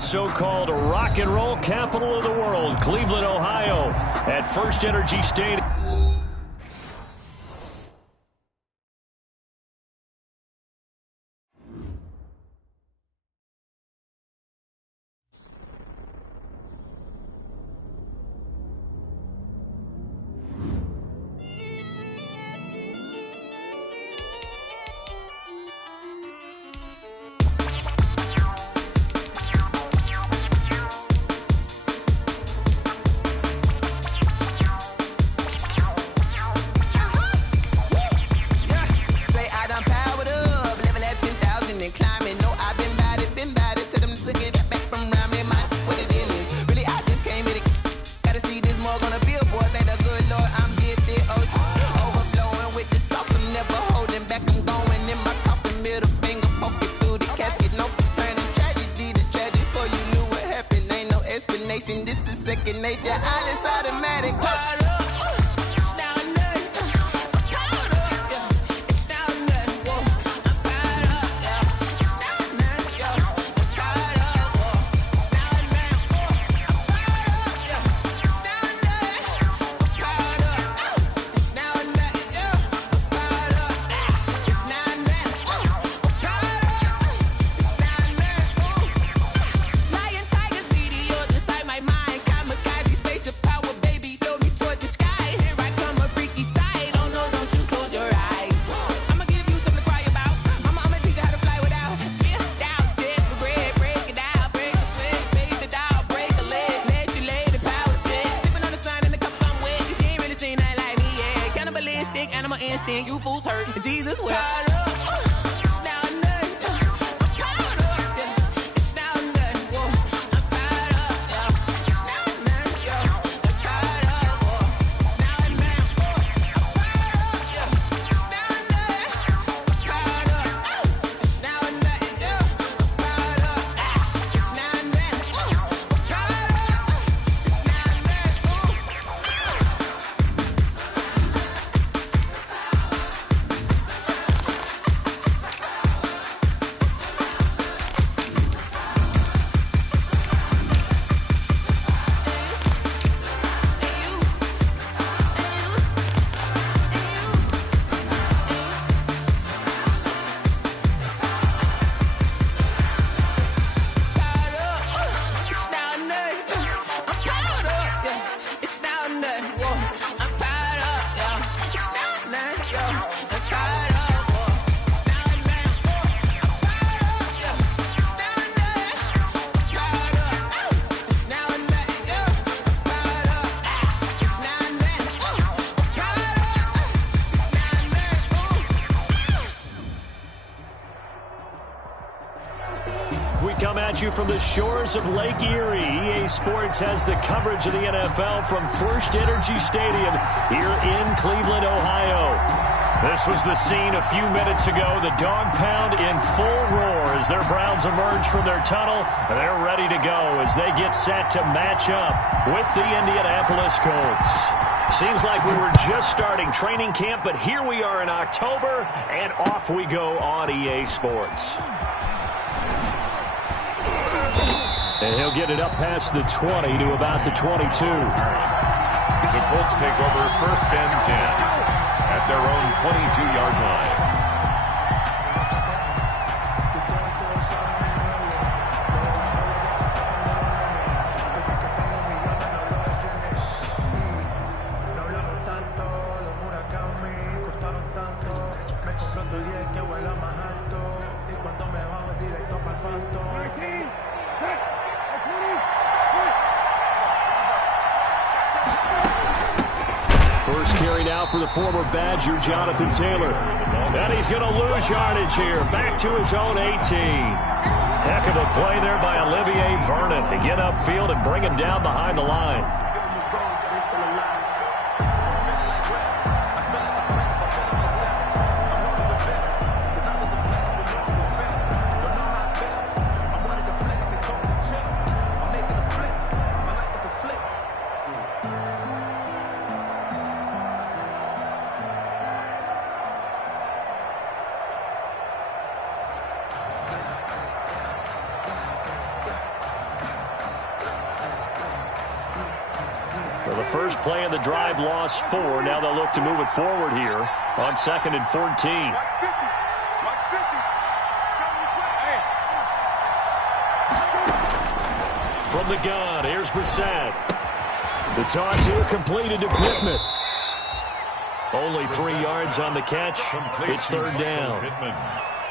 the so-called rock and roll capital of the world, Cleveland, Ohio, at First Energy Stadium. This is second nature, all is automatic. You fools hurt. Jesus will. Come at you from the shores of Lake Erie. EA Sports has the coverage of the NFL from First Energy Stadium here in Cleveland, Ohio. This was the scene a few minutes ago. The dog pound in full roar as their Browns emerge from their tunnel. They're ready to go as they get set to match up with the Indianapolis Colts. Seems like we were just starting training camp, but here we are in October, and off we go on EA Sports. And he'll get it up past the 20 to about the 22. The Colts take over 1st and 10 at their own 22-yard line. First carry now for the former Badger, Jonathan Taylor. And he's going to lose yardage here. Back to his own 18. Heck of a play there by Olivier Vernon to get upfield and bring him down behind the line. Well, the first play of the drive lost 4. Now they'll look to move it forward here on 2nd and 14. From the gun, here's Brissett. The toss here completed to Pittman. Only 3 yards on the catch. It's 3rd down.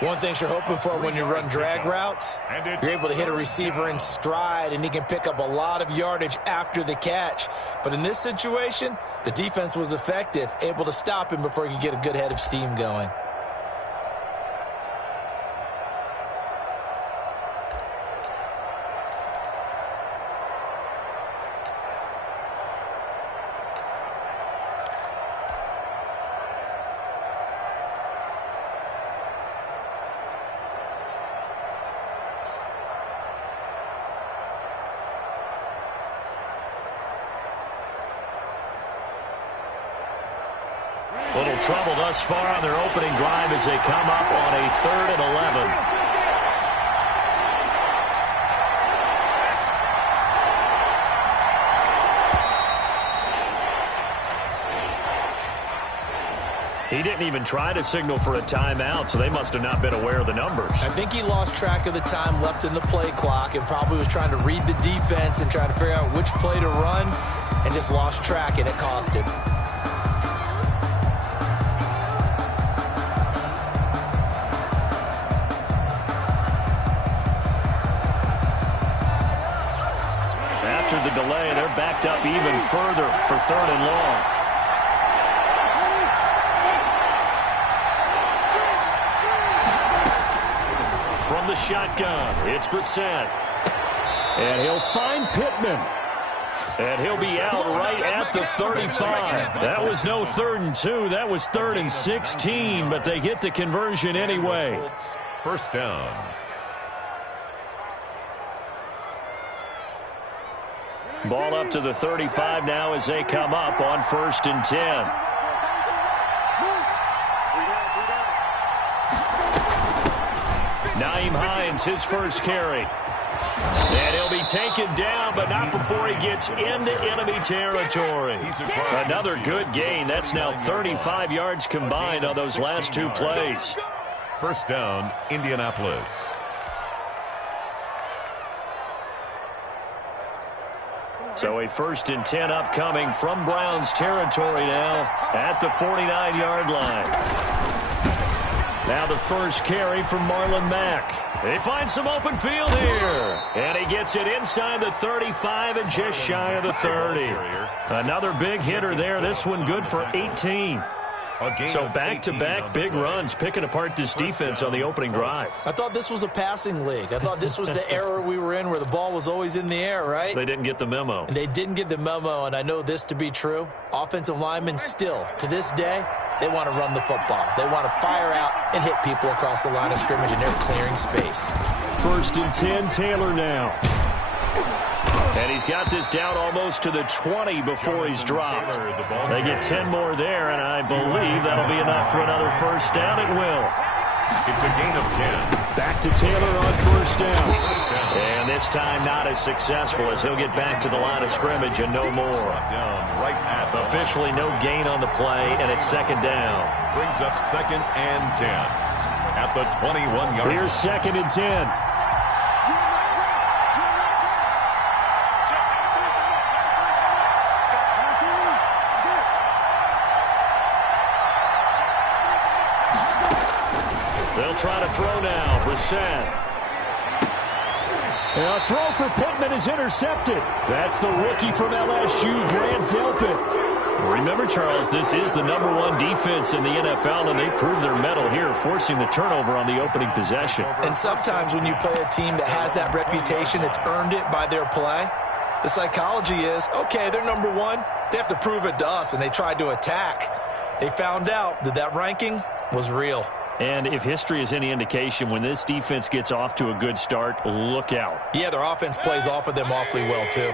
One thing you're hoping for when you run drag routes, you're able to hit a receiver in stride, and he can pick up a lot of yardage after the catch. But in this situation, the defense was effective, able to stop him before he could get a good head of steam going. Little trouble thus far on their opening drive as they come up on a 3rd and 11. He didn't even try to signal for a timeout, so they must have not been aware of the numbers. I think he lost track of the time left in the play clock and probably was trying to read the defense and trying to figure out which play to run and just lost track, and it cost him. After the delay, they're backed up even further for 3rd and long. From the shotgun, it's Brissett. And he'll find Pittman. And he'll be out right at the 35. That was no 3rd and 2. That was 3rd and 16, but they get the conversion anyway. 1st down. Ball up to the 35 now as they come up on 1st and 10. Nyheim Hines, his first carry. And he'll be taken down, but not before he gets into enemy territory. Another good gain. That's now 35 yards combined on those last 2 plays. 1st down, Indianapolis. So a 1st and 10 upcoming from Browns territory now at the 49-yard line. Now the first carry from Marlon Mack. They find some open field here. And he gets it inside the 35 and just shy of the 30. Another big hitter there. This one good for 18. So back-to-back big runs, picking apart this defense on the opening drive. I thought this was a passing league. I thought this was the era we were in where the ball was always in the air, right? They didn't get the memo. And they didn't get the memo, and I know this to be true. Offensive linemen still, to this day, they want to run the football. They want to fire out and hit people across the line of scrimmage, and they're clearing space. 1st and 10, Taylor now. And he's got this down almost to the 20 before he's dropped. They get 10 more there, and I believe that'll be enough for another 1st down. It will. It's a gain of 10. Back to Taylor on 1st down. And this time not as successful as he'll get back to the line of scrimmage and no more. Officially no gain on the play, and it's 2nd down. Brings up 2nd and 10 at the 21-yard. Here's 2nd and 10. They'll try to throw now. Brissett. And a throw for Pittman is intercepted. That's the rookie from LSU, Grant Delpit. Remember, Charles, this is the #1 defense in the NFL, and they proved their mettle here, forcing the turnover on the opening possession. And sometimes when you play a team that has that reputation, that's earned it by their play, the psychology is, okay, they're #1. They have to prove it to us, and they tried to attack. They found out that that ranking was real. And if history is any indication, when this defense gets off to a good start, look out. Yeah, their offense plays off of them awfully well, too.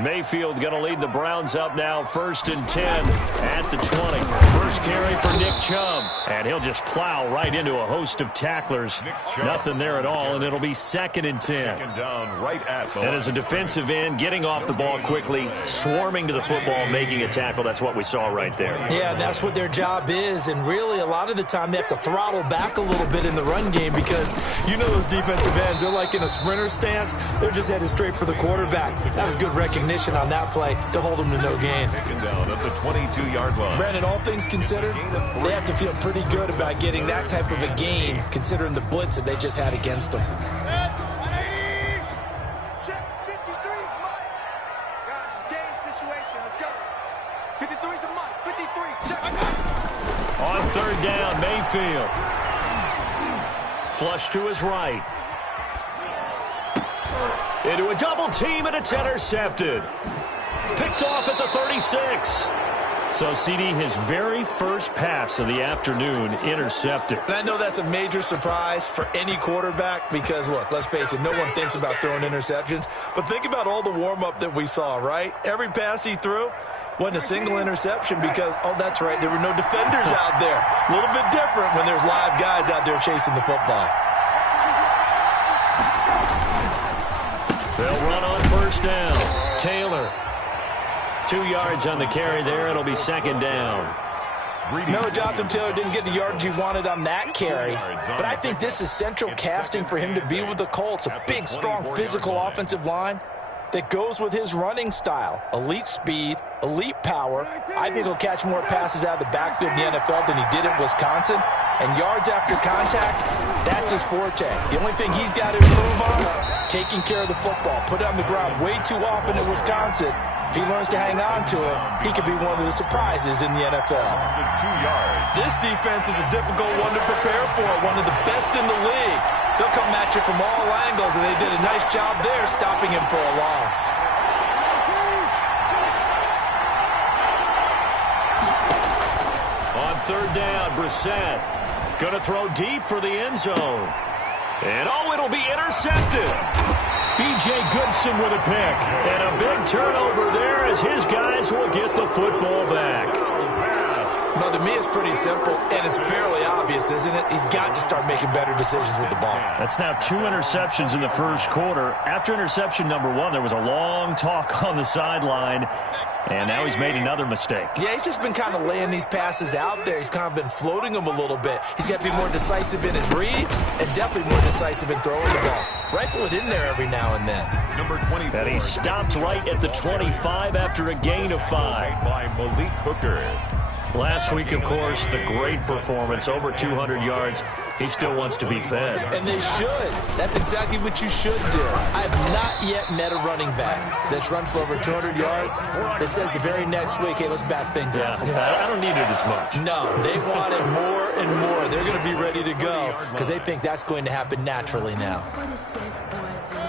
Mayfield going to lead the Browns up now, 1st and 10 at the 20. First carry for Nick Chubb, and he'll just plow right into a host of tacklers. Nothing there at all, and it'll be 2nd and 10. Second down right at the And as a defensive end, getting off the ball quickly, swarming to the football, making a tackle, that's what we saw right there. Yeah, that's what their job is, and really a lot of the time they have to throttle back a little bit in the run game because you know those defensive ends, they're like in a sprinter stance. They're just headed straight for the quarterback. That was good recognition on that play to hold them to no gain. Taken down at the 22-yard line. Brandon, all things considered, they have to feel pretty good about getting that type of a gain considering the blitz that they just had against them. On 3rd down, Mayfield. Flush to his right. Into a double team, and it's intercepted. Picked off at the 36. So, CD, his very first pass of the afternoon intercepted. And I know that's a major surprise for any quarterback because, look, let's face it, no one thinks about throwing interceptions. But think about all the warm-up that we saw, right? Every pass he threw wasn't a single interception because, oh, that's right, there were no defenders out there. A little bit different when there's live guys out there chasing the football. They'll run on 1st down. Taylor. 2 yards on the carry there. It'll be 2nd down. No, Jonathan Taylor didn't get the yardage he wanted on that carry. But I think this is central casting for him to be with the Colts. A big, strong, physical offensive line that goes with his running style. Elite speed, elite power. I think he'll catch more passes out of the backfield in the NFL than he did at Wisconsin. And yards after contact, that's his forte. The only thing he's got to improve on, taking care of the football. Put it on the ground way too often at Wisconsin. If he learns to hang on to it, he could be one of the surprises in the NFL. 2 yards. This defense is a difficult one to prepare for, one of the best in the league. They'll come at you from all angles, and they did a nice job there stopping him for a loss. On 3rd down, Brissett going to throw deep for the end zone. And, oh, it'll be intercepted. B.J. Goodson with a pick. And a big turnover there as his guys will get the football back. No, to me it's pretty simple, and it's fairly obvious, isn't it? He's got to start making better decisions with the ball. That's now 2 interceptions in the 1st quarter. After interception number 1, there was a long talk on the sideline. And now he's made another mistake. Yeah, he's just been kind of laying these passes out there. He's kind of been floating them a little bit. He's got to be more decisive in his reads and definitely more decisive in throwing the ball. Rifle it in there every now and then. Number 24. And he stopped right at the 25 after a gain of 5. By Malik Hooker. Last week, of course, the great performance, over 200 yards. He still wants to be fed. And they should. That's exactly what you should do. I have not yet met a running back that's run for over 200 yards that says the very next week, hey, let's back things up. I don't need it as much. No, they want it more and more. They're going to be ready to go because they think that's going to happen naturally now.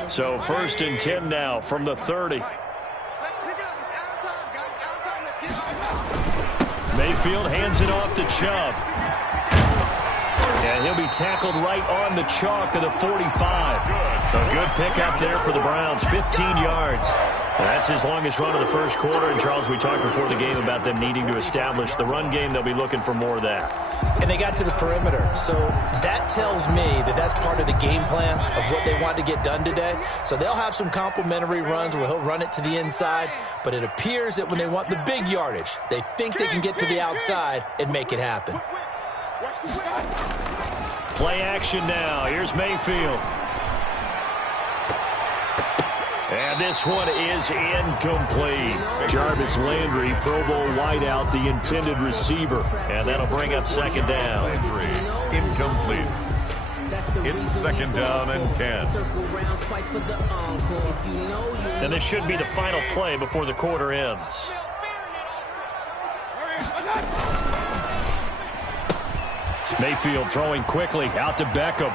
So 1st and 10 now from the 30. Mayfield hands it off to Chubb. And he'll be tackled right on the chalk of the 45. A good pickup there for the Browns, 15 yards. That's his longest run of the 1st quarter. And, Charles, we talked before the game about them needing to establish the run game. They'll be looking for more of that. And they got to the perimeter. So that tells me that that's part of the game plan of what they want to get done today. So they'll have some complementary runs where he'll run it to the inside. But it appears that when they want the big yardage, they think they can get to the outside and make it happen. Play action now. Here's Mayfield. And this one is incomplete. Jarvis Landry, Pro Bowl wideout, the intended receiver. And that'll bring up 2nd down. Landry, incomplete. It's 2nd down and 10. And this should be the final play before the quarter ends. Mayfield throwing quickly out to Beckham.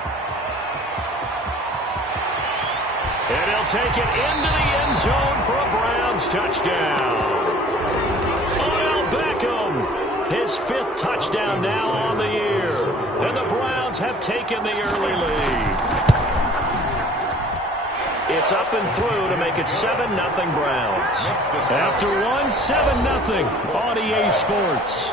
And he'll take it into the end zone for a Browns touchdown. Odell Beckham, his 5th touchdown now on the year. And the Browns have taken the early lead. It's up and through to make it 7-0 Browns. After one, 7-0 on EA Sports.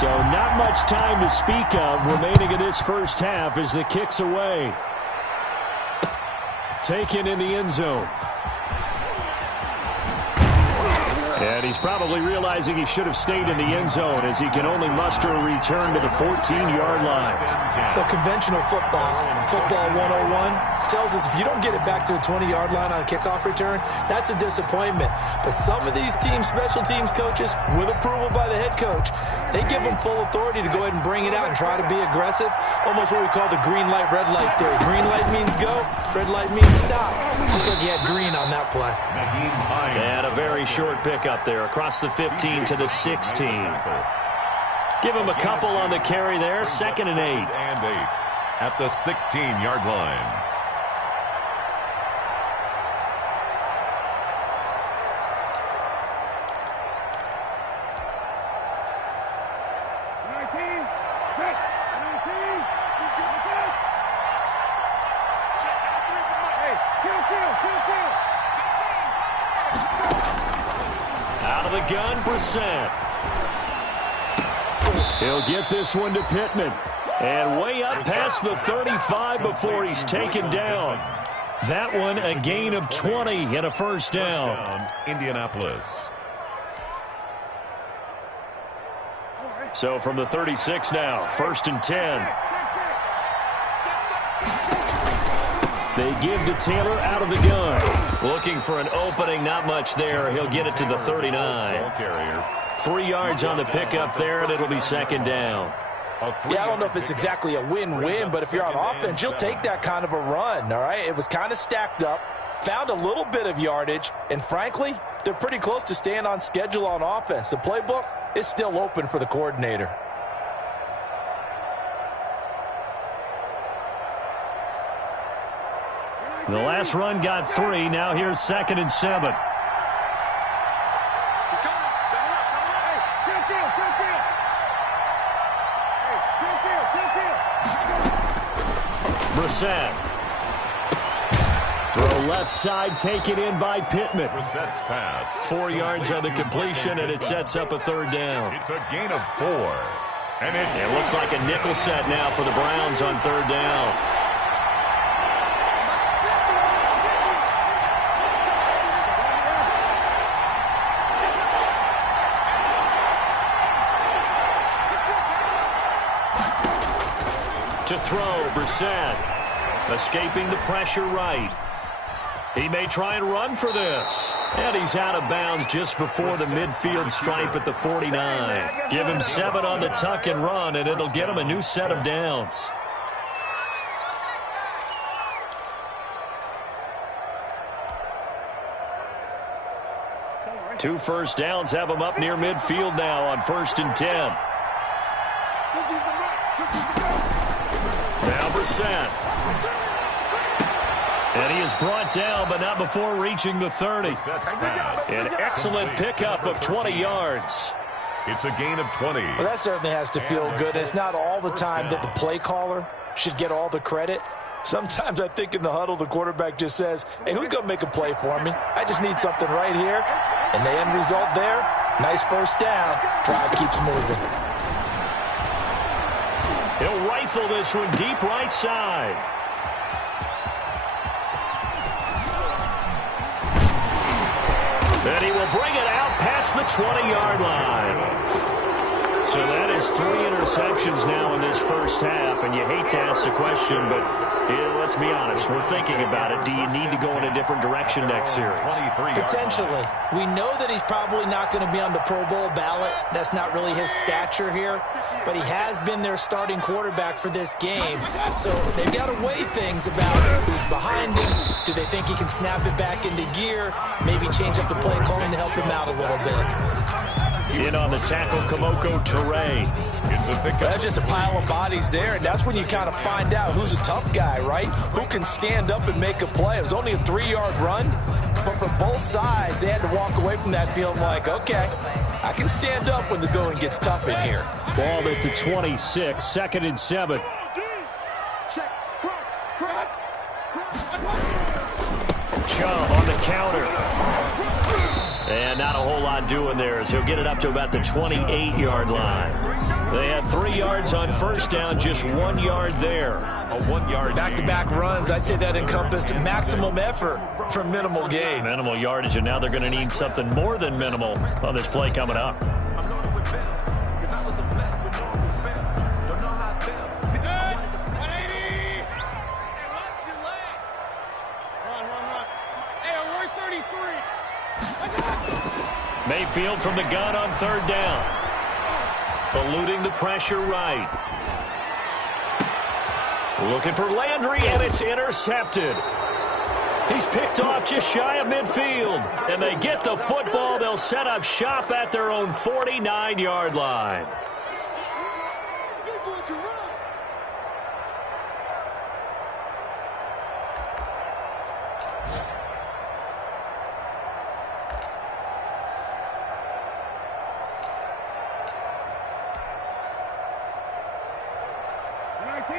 So not much time to speak of remaining in this first half as the kick's away. Taken in the end zone. And he's probably realizing he should have stayed in the end zone as he can only muster a return to the 14-yard line. The conventional football 101, tells us if you don't get it back to the 20-yard line on a kickoff return, that's a disappointment. But some of these special teams coaches, with approval by the head coach, they give them full authority to go ahead and bring it out and try to be aggressive. Almost what we call the green light, red light theory. Green light means go, red light means stop. Looks like he had green on that play. And a very short pickup there across the 15 to the 16. Give him a couple on the carry there. 2nd and 8. At the 16-yard line. Out of the gun, Brissett. He'll get this one to Pittman. And way up past the 35 before he's taken down. That one a gain of 20 and a first down. Indianapolis. So from the 36 now, 1st and 10. They give to Taylor out of the gun. Looking for an opening, not much there. He'll get it to the 39. 3 yards on the pickup there, and it'll be 2nd down. Yeah, I don't know if it's exactly a win-win, but if you're on offense, you'll take that kind of a run, all right? It was kind of stacked up, found a little bit of yardage, and frankly, they're pretty close to staying on schedule on offense. The playbook is still open for the coordinator. The last run got 3. Now here's 2nd and 7. Brissett. Throw left side, taken in by Pittman. Brissett's pass. 4 yards on the completion, and it sets up a 3rd down. It's a gain of 4. And it looks like a nickel set now for the Browns on 3rd down. To throw, Brissett. Escaping the pressure right. He may try and run for this. And he's out of bounds just before the midfield stripe at the 49. Give him 7 on the tuck and run, and it'll get him a new set of downs. Two first downs have him up near midfield now on 1st and 10. Now Brissett. And he is brought down, but not before reaching the 30. An excellent pickup of 20 yards. It's a gain of 20. Well, that certainly has to feel good. It's not all the time that the play caller should get all the credit. Sometimes I think in the huddle, the quarterback just says, hey, who's going to make a play for me? I just need something right here. And the end result there, nice first down. Drive keeps moving. He'll rifle this one deep right side. And he will bring it out past the 20-yard line. So that is 3 interceptions now in this first half, and you hate to ask the question, but let's be honest, we're thinking about it. Do you need to go in a different direction next series? Potentially. We know that he's probably not going to be on the Pro Bowl ballot. That's not really his stature here, but he has been their starting quarterback for this game. So they've got to weigh things about who's behind him. Do they think he can snap it back into gear? Maybe change up the play calling to help him out a little bit. In on the tackle, Kamoko Toure. That's just a pile of bodies there, and that's when you kind of find out who's a tough guy, right? Who can stand up and make a play. It was only a 3-yard run, but for both sides, they had to walk away from that feeling like, okay, I can stand up when the going gets tough in here. Ball at the 26, 2nd and 7. Chubb on the counter. And not a whole lot doing there as he'll get it up to about the 28-yard line. They had 3 yards on first down, just 1 yard there. A 1-yard back-to-back runs. I'd say that encompassed maximum effort for minimal gain. Minimal yardage, and now they're going to need something more than minimal on this play coming up. Mayfield from the gun on 3rd down. Eluding the pressure right. Looking for Landry, and it's intercepted. He's picked off just shy of midfield. And they get the football. They'll set up shop at their own 49-yard line.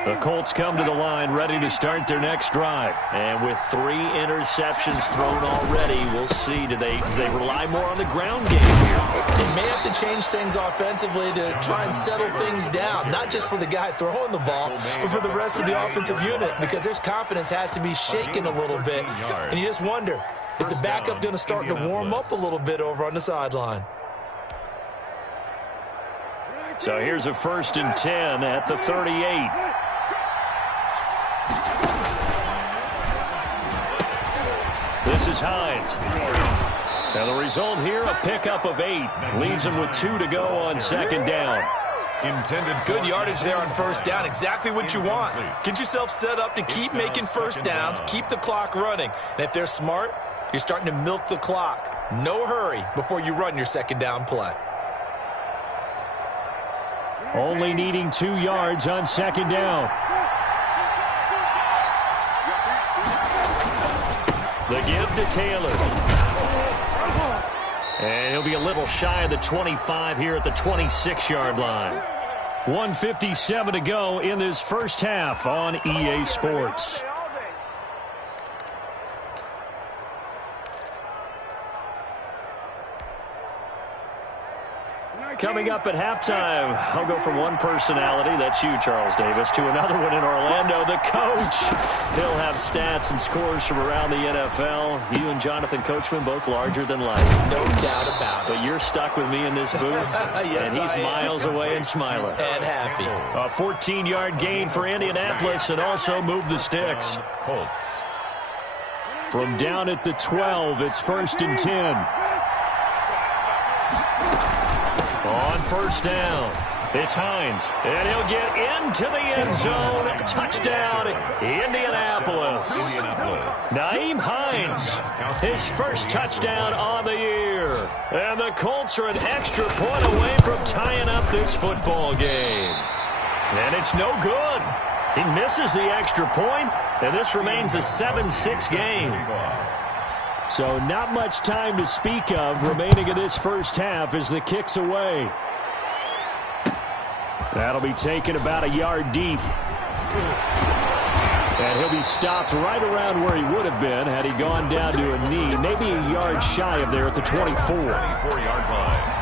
The Colts come to the line ready to start their next drive. And with 3 interceptions thrown already, we'll see. Do they rely more on the ground game here? They may have to change things offensively to try and settle things down, not just for the guy throwing the ball, but for the rest of the offensive unit, because their confidence has to be shaken a little bit. And you just wonder, is the backup going to start to warm up a little bit over on the sideline? So here's a 1st and 10 at the 38. This is Hines. And the result here, a pickup of 8. Leaves him with 2 to go on 2nd down. Good yardage there on 1st down. Exactly what you want. Get yourself set up to keep making 1st downs, keep the clock running. And if they're smart, you're starting to milk the clock. No hurry before you run your 2nd down play. Only needing 2 yards on 2nd down. The give to Taylor. And he'll be a little shy of the 25 here at the 26-yard line. 1:57 to go in this first half on EA Sports. Coming up at halftime, I'll go from one personality, that's you, Charles Davis, to another one in Orlando, the coach. He'll have stats and scores from around the NFL. You and Jonathan Coachman, both larger than life. No doubt about it. But you're stuck with me in this booth, yes, and he's miles away and smiling. And happy. A 14-yard gain for Indianapolis and also move the sticks. Colts. From down at the 12, it's 1st and 10. On 1st down, it's Hines, and he'll get into the end zone. Touchdown, Indianapolis. Nyheim Hines, his first touchdown on the year. And the Colts are an extra point away from tying up this football game. And it's no good. He misses the extra point, and this remains a 7-6 game. So not much time to speak of remaining in this first half as the kick's away. That'll be taken about a yard deep. And he'll be stopped right around where he would have been had he gone down to a knee, maybe a yard shy of there at the 24. 24-yard line.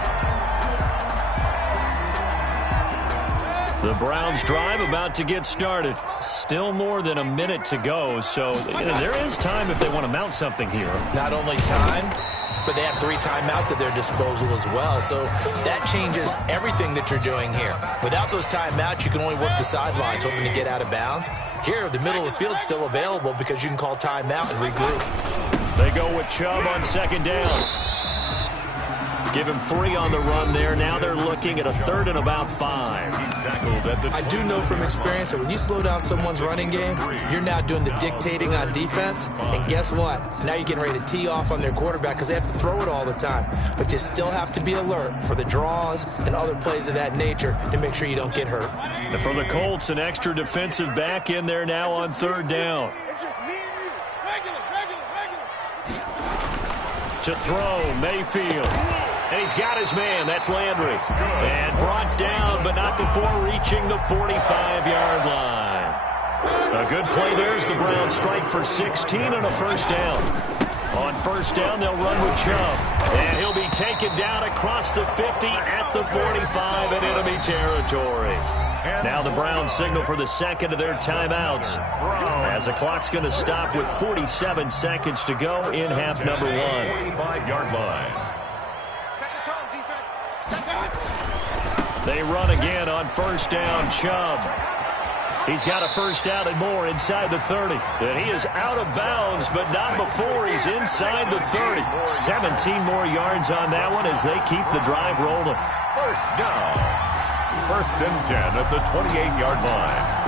The Browns drive about to get started. Still more than a minute to go, so there is time if they want to mount something here. Not only time, but they have 3 timeouts at their disposal as well. So that changes everything that you're doing here. Without those timeouts, you can only work the sidelines, hoping to get out of bounds. Here, the middle of the field is still available because you can call timeout and regroup. They go with Chubb on second down. Give him 3 on the run there. Now they're looking at a 3rd and about 5. I do know from experience that when you slow down someone's running game, you're now doing the dictating on defense. And guess what? Now you're getting ready to tee off on their quarterback because they have to throw it all the time. But you still have to be alert for the draws and other plays of that nature to make sure you don't get hurt. And for the Colts, an extra defensive back in there now on 3rd down. To throw, Mayfield. And he's got his man. That's Landry. And brought down, but not before reaching the 45-yard line. A good play there as the Browns strike for 16 on a 1st down. On 1st down, they'll run with Chubb. And he'll be taken down across the 50 at the 45 in enemy territory. Now the Browns signal for the 2nd of their timeouts, as the clock's going to stop with 47 seconds to go in half number 1. 45-yard line. They run again on 1st down. Chubb. He's got a 1st down and more inside the 30. And he is out of bounds, but not before he's inside the 30. 17 more yards on that one as they keep the drive rolling. 1st down. 1st and 10 at the 28-yard line.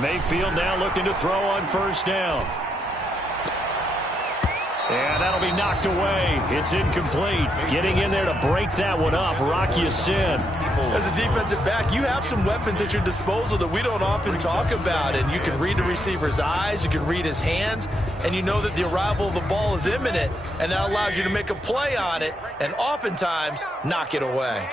Mayfield now looking to throw on 1st down. And that'll be knocked away. It's incomplete. Getting in there to break that one up, Rock Ya-Sin. As a defensive back, you have some weapons at your disposal that we don't often talk about. And you can read the receiver's eyes, you can read his hands, and you know that the arrival of the ball is imminent. And that allows you to make a play on it and oftentimes knock it away.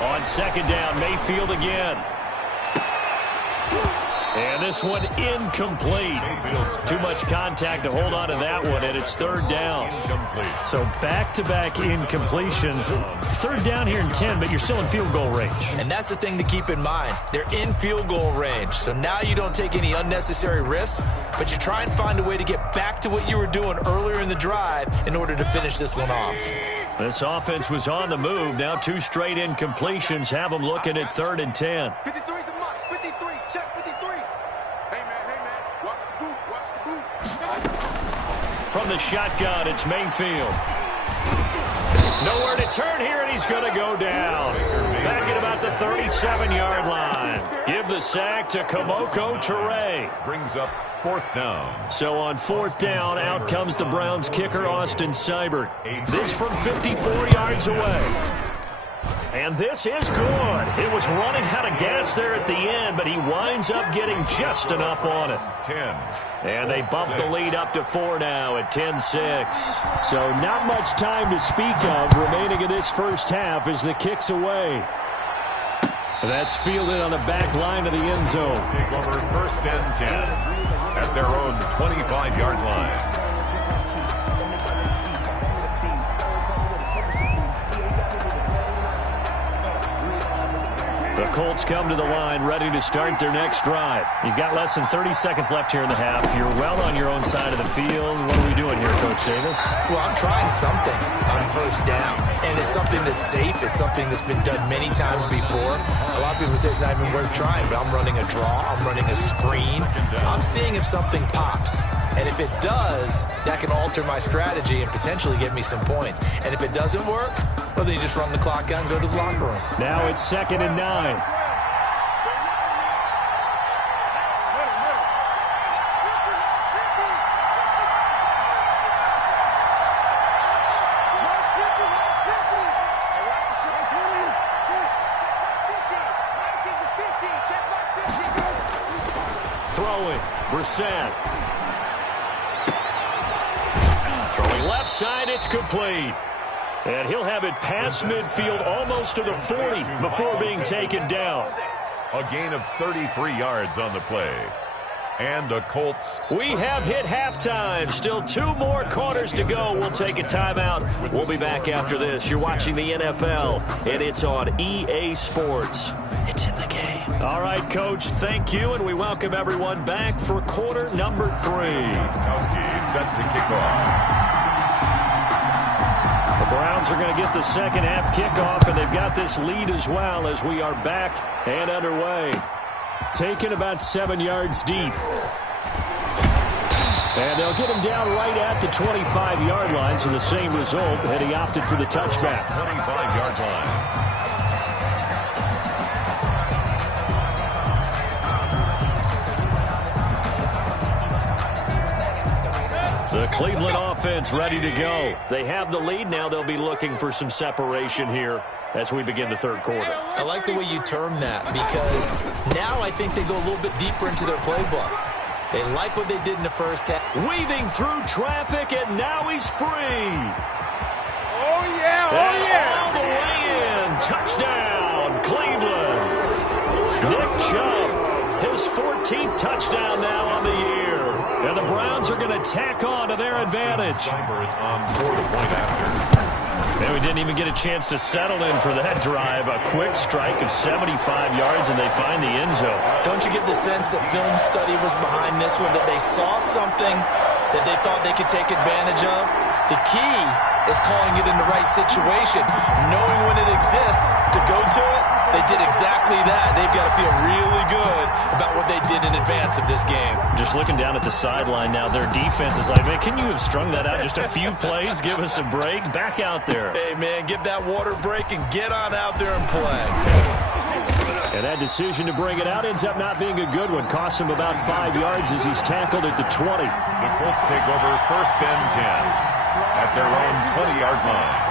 On 2nd down, Mayfield again. And this one incomplete. Too much contact to hold on to that one, and it's 3rd down. So back-to-back incompletions. 3rd down here in 10, but you're still in field goal range. And that's the thing to keep in mind. They're in field goal range. So now you don't take any unnecessary risks, but you try and find a way to get back to what you were doing earlier in the drive in order to finish this one off. This offense was on the move. Now 2 straight incompletions have them looking at 3rd and 10. 53's the mark. 53. Check 53. Hey, man. Watch the boot. From the shotgun, it's Mayfield. Nowhere to turn here, and he's going to go down. Back at about the 37-yard line. Give the sack to Kamoko Toure. Brings up 4th down. So on 4th down, out comes the Browns kicker, Austin Seibert. This from 54 yards away. And this is good. It was running out of gas there at the end, but he winds up getting just enough on it. 10. And they bump the lead up to 4 now at 10-6. So not much time to speak of remaining in this 1st half as the kick's away. That's fielded on the back line of the end zone. Take over 1st and 10 at their own 25-yard line. The Colts come to the line ready to start their next drive. You've got less than 30 seconds left here in the half. You're well on your own side of the field. What are we doing here, Coach Davis? Well, I'm trying something on 1st down. And it's something that's safe. It's something that's been done many times before. A lot of people say it's not even worth trying, but I'm running a draw. I'm running a screen. I'm seeing if something pops. And if it does, that can alter my strategy and potentially get me some points. And if it doesn't work, well, then you just run the clock out and go to the locker room. Now it's 2nd and 9. Throwing, Brissett. Throwing left side, it's complete. And he'll have it past midfield almost to the 40 before being taken down. A gain of 33 yards on the play. And the Colts. We have hit halftime. Still 2 more quarters to go. We'll take a timeout. We'll be back after this. You're watching the NFL, and it's on EA Sports. It's in the game. All right, Coach, thank you, and we welcome everyone back for quarter number 3. Kowski set to kick off. The Browns are going to get the second half kickoff, and they've got this lead as well as we are back and underway. Taken about 7 yards deep. And they'll get him down right at the 25-yard line, so the same result, and he opted for the touchback. 25-yard line. The Cleveland offense ready to go. They have the lead now. They'll be looking for some separation here as we begin the third quarter. I like the way you term that, because now I think they go a little bit deeper into their playbook. They like what they did in the first half. Weaving through traffic, and now he's free. Oh, yeah. Oh, and yeah. all the way in. Touchdown, Cleveland. Nick Chubb, his 14th touchdown now on the year. And the Browns are going to tack on to their advantage. On for the point after. And we didn't even get a chance to settle in for that drive. A quick strike of 75 yards, and they find the end zone. Don't you get the sense that film study was behind this one, that they saw something that they thought they could take advantage of? The key is calling it in the right situation, knowing when it exists to go to it. They did exactly that. They've got to feel really good about what they did in advance of this game. Just looking down at the sideline now, their defense is like, man, can you have strung that out just a few plays? Give us a break. Back out there. Hey, man, give that water break and get on out there and play. And that decision to bring it out ends up not being a good one. Costs him about 5 yards as he's tackled at the 20. The Colts take over first and 10 at their own 20-yard line.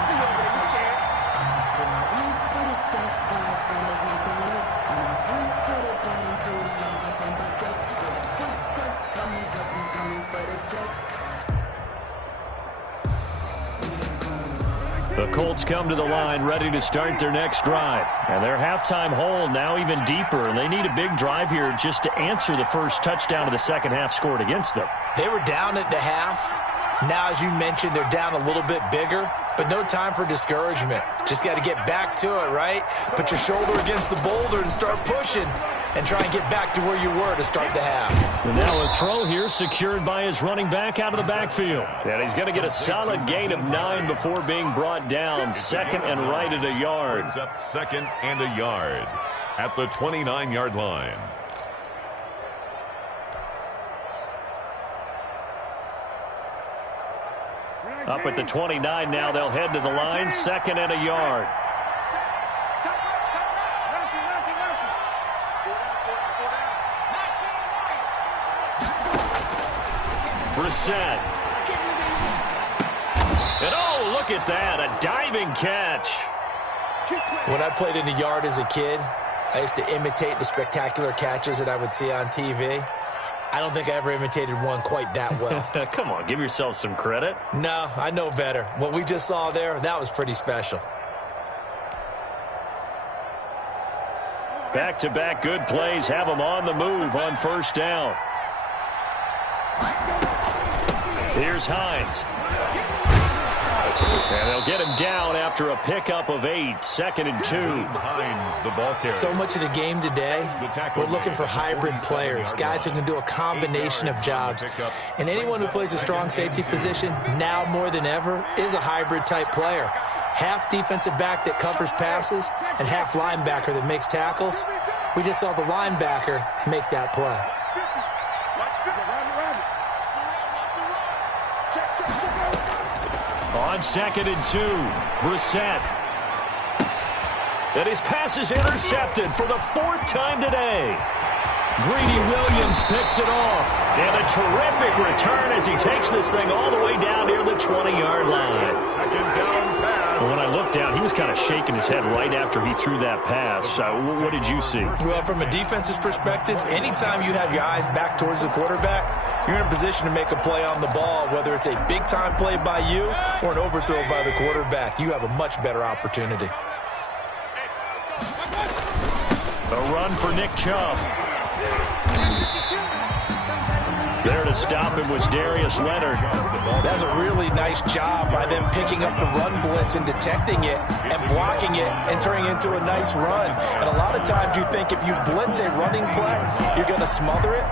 The Colts come to the line ready to start their next drive. And their halftime hole now even deeper. And they need a big drive here just to answer the first touchdown of the second half scored against them. They were down at the half. Now, as you mentioned, they're down a little bit bigger, but no time for discouragement. Just got to get back to it, right? Put your shoulder against the boulder and start pushing and try and get back to where you were to start the half. And now a throw here secured by his running back out of the backfield. And he's going to get a solid gain of 9 before being brought down. Second and right at a yard. Brings up second and a yard at the 29-yard line. Up at the 29 now, they'll head to the line, second and a yard. Brissett. And oh, look at that, a diving catch. When I played in the yard as a kid, I used to imitate the spectacular catches that I would see on TV. I don't think I ever imitated one quite that well. Come on, give yourself some credit. No, I know better. What we just saw there, that was pretty special. Back-to-back good plays have them on the move on first down. Here's Hines. And they'll get him down after a pickup of 8, second and 2. Hines, the ball carrier. So much of the game today, we're looking for hybrid players, guys who can do a combination of jobs. And anyone who plays a strong safety position, now more than ever, is a hybrid type player. Half defensive back that covers passes and half linebacker that makes tackles. We just saw the linebacker make that play. On second and 2, Brissett. And his pass is intercepted for the 4th time today. Greedy Williams picks it off. And a terrific return as he takes this thing all the way down near the 20-yard line. Second down pass. When I I looked down, he was kind of shaking his head right after he threw that pass. What did you see? Well, from a defense's perspective, anytime you have your eyes back towards the quarterback, you're in a position to make a play on the ball, whether it's a big-time play by you or an overthrow by the quarterback. You have a much better opportunity. A run for Nick Chubb. There to stop him was Darius Leonard. That's a really nice job by them picking up the run blitz and detecting it and blocking it and turning it into a nice run. And a lot of times you think if you blitz a running play, you're going to smother it.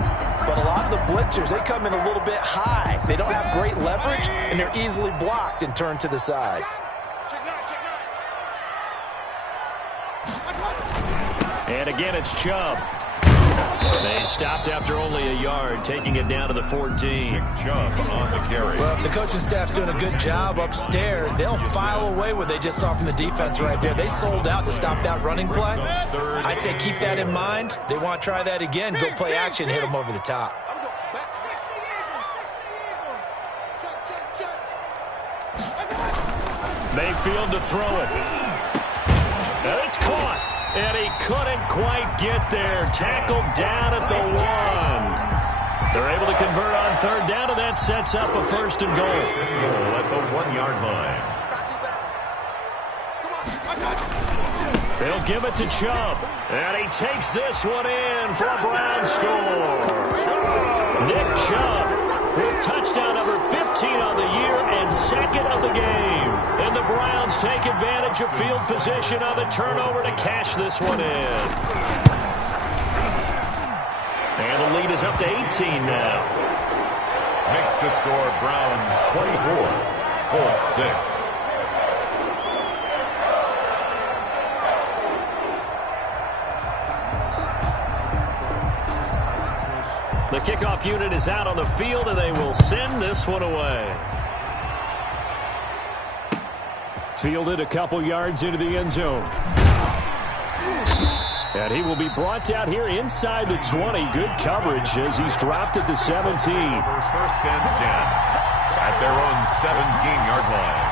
But a lot of the blitzers, they come in a little bit high. They don't have great leverage, and they're easily blocked and turned to the side. And again, it's Chubb. They stopped after only a yard, taking it down to the 14. Chubb on the carry. Well, if the coaching staff's doing a good job upstairs, they'll file away what they just saw from the defense right there. They sold out to stop that running play. I'd say keep that in mind. They want to try that again. Go play action, hit them over the top. Mayfield to throw it. And it's caught. And he couldn't quite get there. Tackled down at the 1. They're able to convert on third down, and that sets up a first and goal. At the 1-yard line. They'll give it to Chubb. And he takes this one in for a Brown score. Nick Chubb with touchdown number 15 on the year and second of the game. And the Browns take advantage of field position on the turnover to cash this one in. And the lead is up to 18 now. Makes the score Browns 24, Colts 6. The kickoff unit is out on the field, and they will send this one away. Fielded a couple yards into the end zone. And he will be brought down here inside the 20. Good coverage as he's dropped at the 17. First and 10 at their own 17-yard line.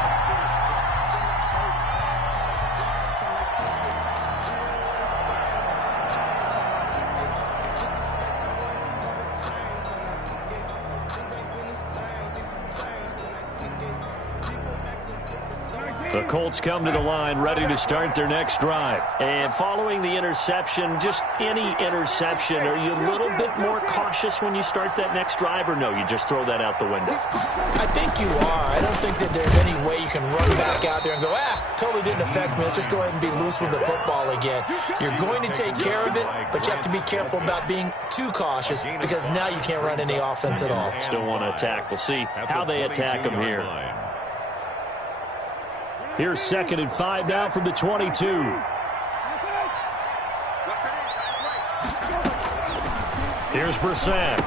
The Colts come to the line ready to start their next drive. And following the interception, just any interception, are you a little bit more cautious when you start that next drive, or no, you just throw that out the window? I think you are. I don't think that there's any way you can run back out there and go, totally didn't affect me. Let's just go ahead and be loose with the football again. You're going to take care of it, but you have to be careful about being too cautious because now you can't run any offense at all. Still want to attack. We'll see how they attack them here. Here's 2nd and 5 now from the 22. Here's Brissett.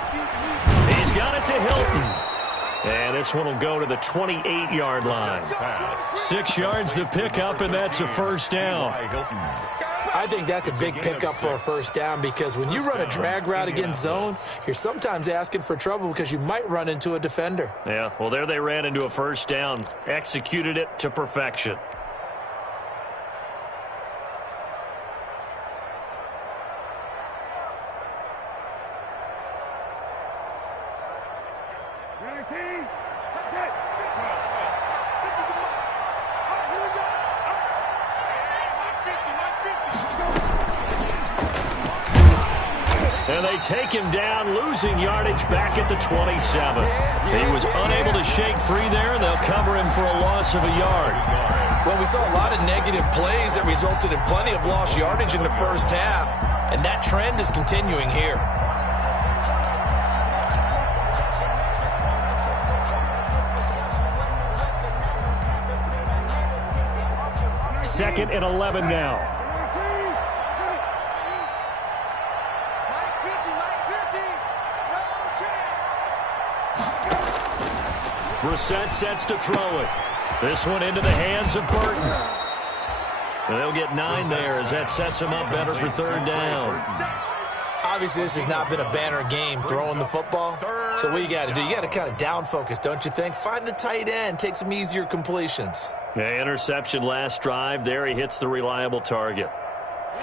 He's got it to Hilton. And this one will go to the 28-yard line. 6 yards the pickup, and that's a first down. I think that's a big pickup for a first down because when you run a drag route against zone, you're sometimes asking for trouble because you might run into a defender. Yeah, well, there they ran into a first down. Executed it to perfection. And they take him down, losing yardage back at the 27. He was unable to shake free there, and they'll cover him for a loss of a yard. Well, we saw a lot of negative plays that resulted in plenty of lost yardage in the first half, and that trend is continuing here. Second and 11 now. Brissett sets to throw it. This one into the hands of Burton. And they'll get 9 there as that sets them up better for third down. Obviously, this has not been a banner game throwing the football. So what you got to do, you got to kind of down focus, don't you think? Find the tight end, take some easier completions. Yeah, interception last drive. There he hits the reliable target.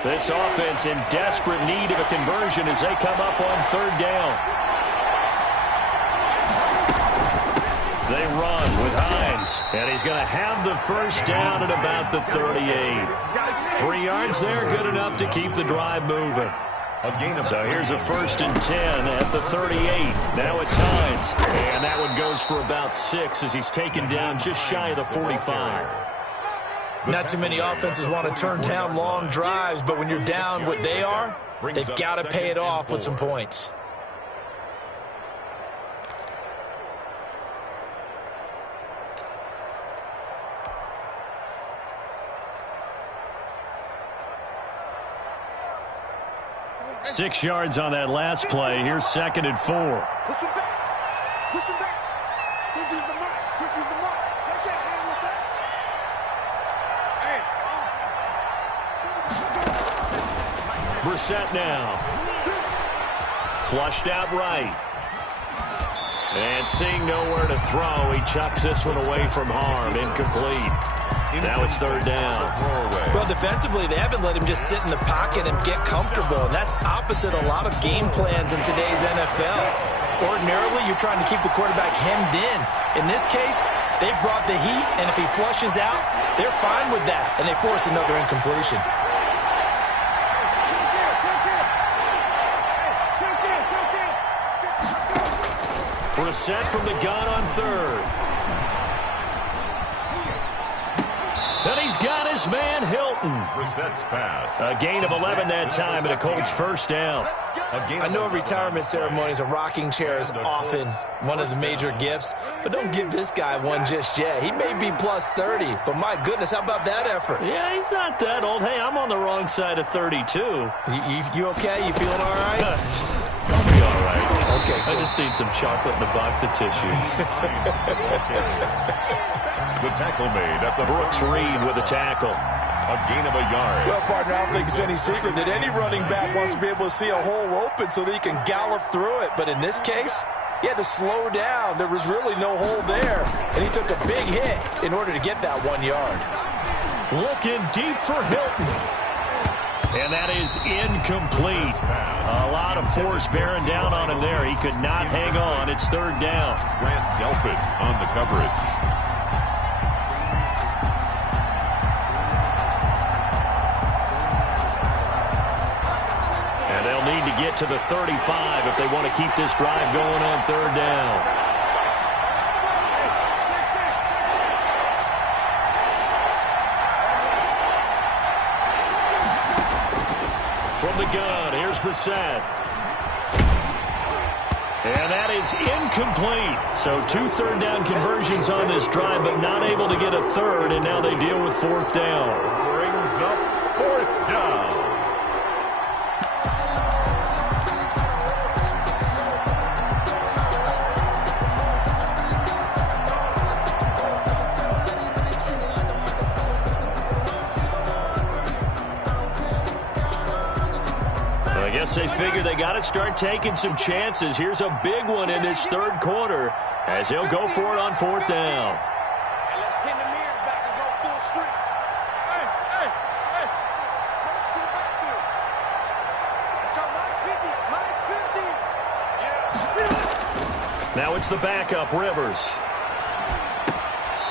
This offense in desperate need of a conversion as they come up on third down. They run with Hines, and he's going to have the first down at about the 38. 3 yards there, good enough to keep the drive moving. So here's a 1st and 10 at the 38. Now it's Hines, and that one goes for about 6 as he's taken down just shy of the 45. Not too many offenses want to turn down long drives, but when you're down what they are, they've got to pay it off with some points. Six yards on that last play. Here's 2nd and 4. Push him back. Push him back. Don't use the mark. Don't use the mark. They can't hang with that. Brissett now. Flushed out right. And seeing nowhere to throw, he chucks this one away from harm. Incomplete. Now it's 3rd down. Well, defensively, they haven't let him just sit in the pocket and get comfortable, and that's opposite a lot of game plans in today's NFL. Ordinarily, you're trying to keep the quarterback hemmed in. In this case, they brought the heat, and if he flushes out, they're fine with that, and they force another incompletion. Brissett from the gun on 3rd. And he's got his man, Hilton. Brissett's pass. A gain of 11 that time, and a Colts 1st down. I know retirement ceremonies, a rocking chair is often one of the major gifts, but don't give this guy one just yet. He may be plus 30, but my goodness, how about that effort? Yeah, he's not that old. Hey, I'm on the wrong side of 32. You okay? You feeling all right? I'll be all right. Okay, I just need some chocolate and a box of tissues. The tackle made at the Brooks Reed with a tackle. A gain of a yard. Well, partner, I don't think it's any secret that any running back wants to be able to see a hole open so that he can gallop through it. But in this case, he had to slow down. There was really no hole there, and he took a big hit in order to get that 1 yard. Looking deep for Hilton. And that is incomplete. A lot of force bearing down on him there. He could not hang on. It's 3rd down. Grant Delpit on the coverage. And they'll need to get to the 35 if they want to keep this drive going on 3rd down. From the gun, here's Brissett. And that is incomplete. So 2 third-down conversions on this drive, but not able to get a 3rd, and now they deal with 4th down. Brings up 4th down. I guess they figure they got to start taking some chances. Here's a big one in this 3rd quarter as he'll go for it on 4th down. Hey, let's pin the mirrors back and go full streak. Hey, hey, hey. Cross to the backfield. Let's go 950. 950. Yeah. Now it's the backup, Rivers.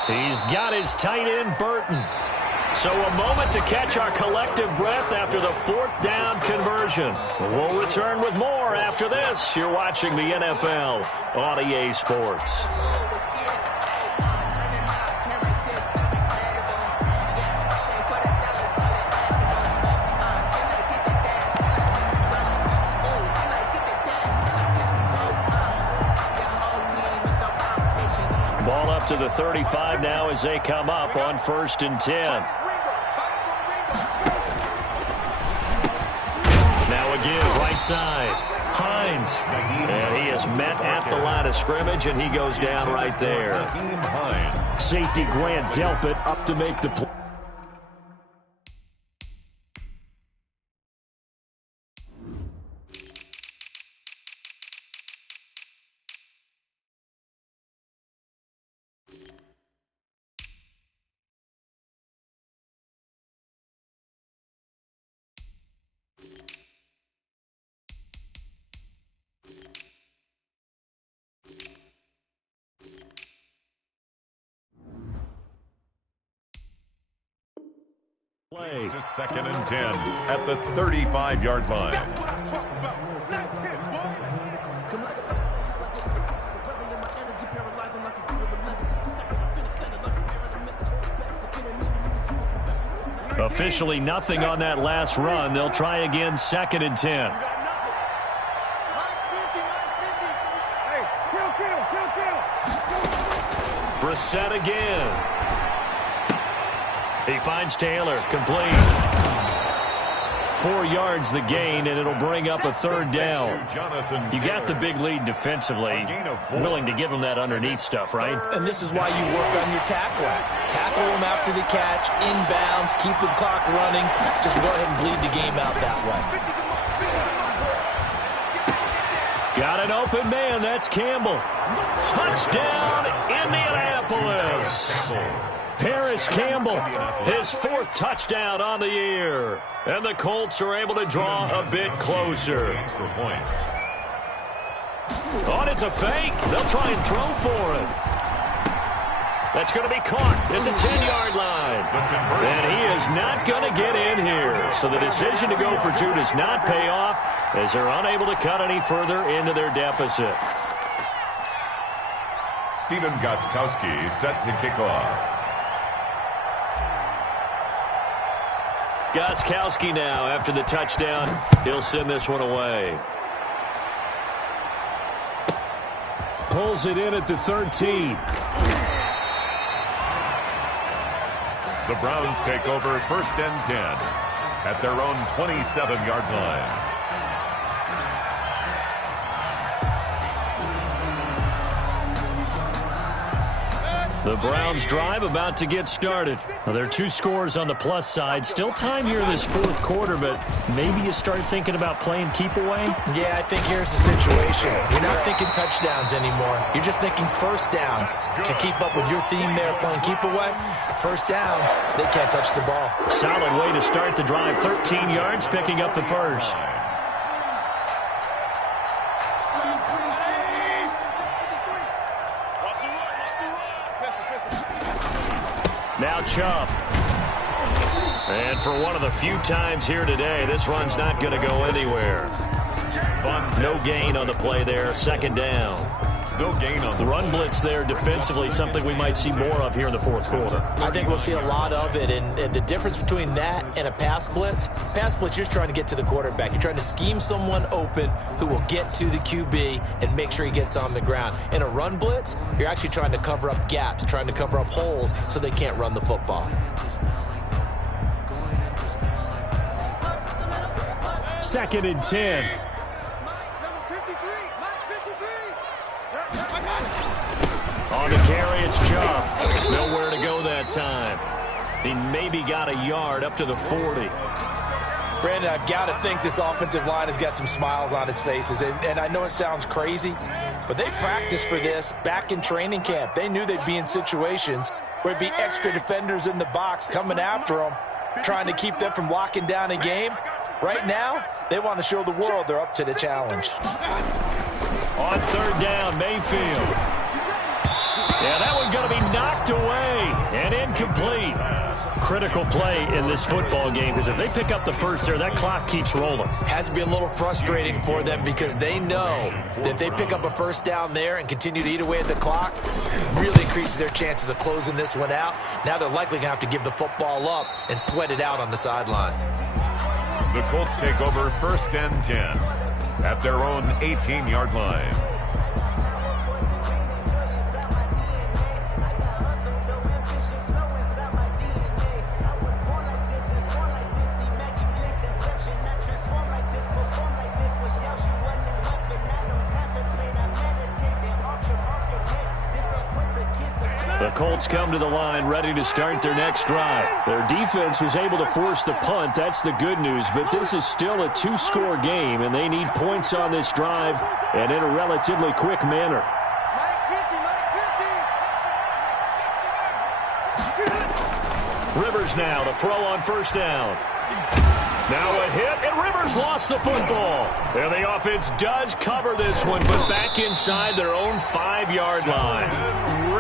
He's got his tight end, Burton. So a moment to catch our collective breath after the 4th down conversion. We'll return with more after this. You're watching the NFL on EA Sports. Ball up to the 35 now as they come up on 1st and 10. Now again, right side. Hines. And he is met at the line of scrimmage, and he goes down right there. Safety Grant Delpit up to make the play. Play. To 2nd and 10 at the 35-yard line. That's what I'm talking about. That's it, boy. Officially nothing on that last run. They'll try again, 2nd and 10. Hey, kill. Brissett again. He finds Taylor, complete. 4 yards the gain, and it'll bring up a 3rd down. You got the big lead defensively. Willing to give him that underneath stuff, right? And this is why you work on your tackle. Tackle him after the catch, inbounds, keep the clock running. Just go ahead and bleed the game out that way. Got an open man. That's Campbell. Touchdown, Indianapolis. Paris Campbell, his 4th touchdown on the year. And the Colts are able to draw a bit closer. Oh, it's a fake. They'll try and throw for it. That's going to be caught at the 10-yard line. And he is not going to get in here. So the decision to go for 2 does not pay off as they're unable to cut any further into their deficit. Stephen Gostkowski set to kick off. Gostkowski now, after the touchdown, he'll send this one away. Pulls it in at the 13. The Browns take over 1st and 10 at their own 27-yard line. The Browns drive about to get started. Well, there are 2 scores on the plus side. Still time here in this 4th quarter, but maybe you start thinking about playing keep away? Yeah, I think here's the situation. You're not thinking touchdowns anymore. You're just thinking 1st downs. To keep up with your theme there, playing keep away, 1st downs, they can't touch the ball. Solid way to start the drive. 13 yards, picking up the 1st. Now Chubb. And for one of the few times here today, this run's not going to go anywhere. No gain on the play there. 2nd down. No gain on the run blitz there defensively, something we might see more of here in the 4th quarter. I think we'll see a lot of it, and the difference between that and a pass blitz, you're just trying to get to the quarterback. You're trying to scheme someone open who will get to the QB and make sure he gets on the ground. In a run blitz, you're actually trying to cover up gaps, trying to cover up holes so they can't run the football. 2nd and 10. On the carry, it's Chubb. Nowhere to go that time. He maybe got a yard up to the 40. Brandon, I've got to think this offensive line has got some smiles on its faces. And I know it sounds crazy, but they practiced for this back in training camp. They knew they'd be in situations where it'd be extra defenders in the box coming after them, trying to keep them from locking down a game. Right now, they want to show the world they're up to the challenge. On 3rd down, Mayfield. Yeah, that one's going to be knocked away and incomplete. Critical play in this football game because if they pick up the 1st there, that clock keeps rolling. Has to be a little frustrating for them because they know that if they pick up a 1st down there and continue to eat away at the clock, really increases their chances of closing this one out. Now they're likely going to have to give the football up and sweat it out on the sideline. The Colts take over 1st and 10 at their own 18-yard line. The Colts come to the line ready to start their next drive. Their defense was able to force the punt. That's the good news. But this is still a 2-score game, and they need points on this drive and in a relatively quick manner. Rivers now to throw on 1st down. Now a hit, and Rivers Receivers lost the football. And the offense does cover this one, but back inside their own 5-yard line.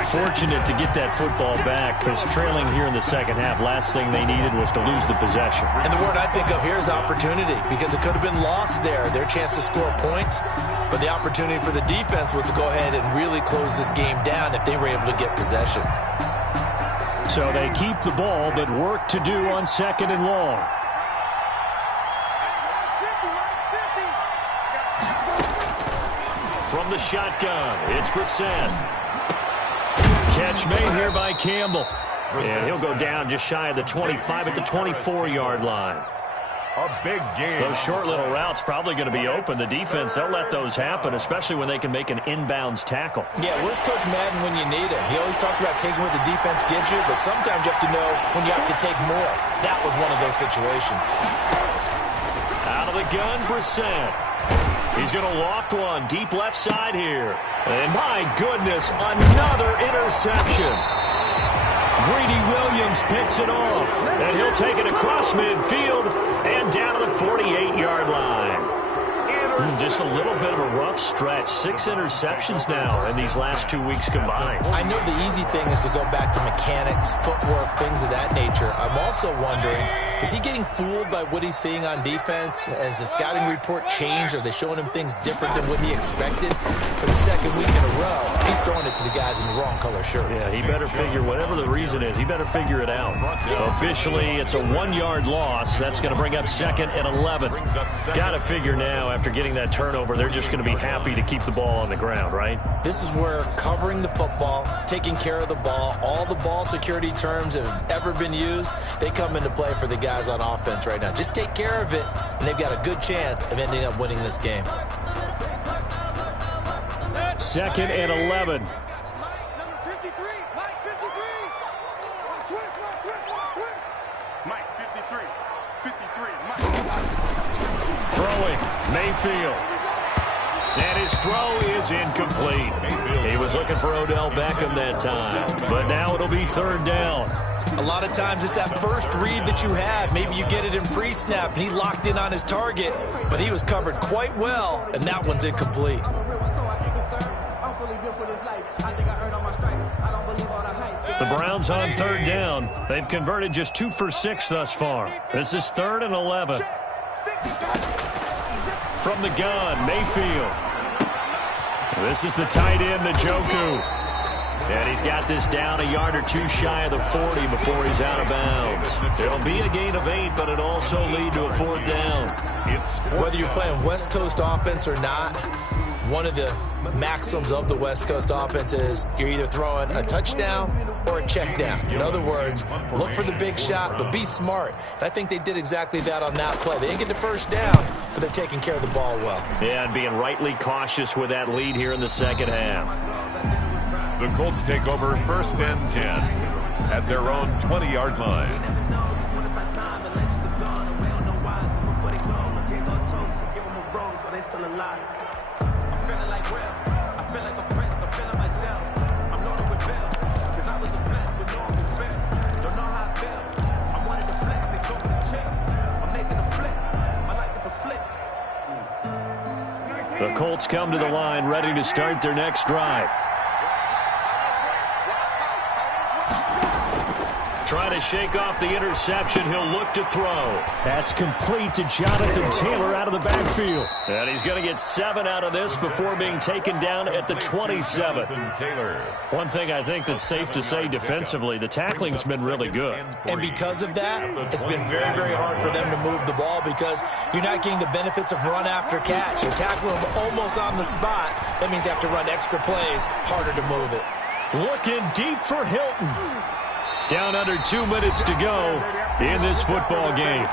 Fortunate to get that football back, because trailing here in the second half, last thing they needed was to lose the possession. And the word I think of here is opportunity, because it could have been lost there, their chance to score points. But the opportunity for the defense was to go ahead and really close this game down if they were able to get possession. So they keep the ball, but work to do on 2nd and long. From the shotgun, it's Brissett. Catch made here by Campbell. And he'll go down just shy of the 25 at the 24-yard line. A big game. Those short little routes probably going to be open. The defense, they'll let those happen, especially when they can make an inbounds tackle. Yeah, where's Coach Madden when you need him? He always talked about taking what the defense gives you, but sometimes you have to know when you have to take more. That was one of those situations. Out of the gun, Brissett. He's going to loft one deep left side here. And my goodness, another interception. Greedy Williams picks it off. And he'll take it across midfield and down to the 48-yard line. Just a little bit of a rough stretch. 6 interceptions now in these last 2 weeks combined. I know the easy thing is to go back to mechanics, footwork, things of that nature. I'm also wondering, is he getting fooled by what he's seeing on defense? Has the scouting report changed? Are they showing him things different than what he expected? For the second week in a row, he's throwing it to the guys in the wrong color shirts. Yeah, he better figure, whatever the reason is, he better figure it out. Officially, it's a 1-yard loss. That's going to bring up 2nd and 11. Got to figure now, after getting that turnover, they're just going to be happy to keep the ball on the ground, right? This is where covering the football, taking care of the ball, all the ball security terms that have ever been used, they come into play for the guys on offense right now. Just take care of it, and they've got a good chance of ending up winning this game. 2nd and 11. Mike, number 53. Mike, 53. Switch. Mike, 53. 53. Mike. Throwing, Mayfield. And his throw is incomplete. He was looking for Odell Beckham that time. But now it'll be 3rd down. A lot of times it's that first read that you have. Maybe you get it in pre-snap, and he locked in on his target, but he was covered quite well, and that one's incomplete. The Browns on 3rd down. They've converted just 2 for 6 thus far. This is 3rd and 11. From the gun, Mayfield. This is the tight end, Njoku. And he's got this down a yard or 2 shy of the 40 before he's out of bounds. It'll be a gain of 8, but it'll also lead to a 4th down. Whether you're playing West Coast offense or not, one of the maxims of the West Coast offense is you're either throwing a touchdown or a check down. In other words, look for the big shot, but be smart. And I think they did exactly that on that play. They didn't get the first down, but they're taking care of the ball well. Yeah, and being rightly cautious with that lead here in the second half. The Colts take over 1st and 10 at their own 20-yard line. The Colts come to the line ready to start their next drive. Trying to shake off the interception. He'll look to throw. That's complete to Jonathan Taylor out of the backfield. And he's going to get 7 out of this before being taken down at the 27. One thing I think that's safe to say defensively, the tackling's been really good. And because of that, it's been very, very hard for them to move the ball because you're not getting the benefits of run after catch. You're tackling them almost on the spot. That means you have to run extra plays, harder to move it. Looking deep for Hilton. Down under 2 minutes to go in this football game.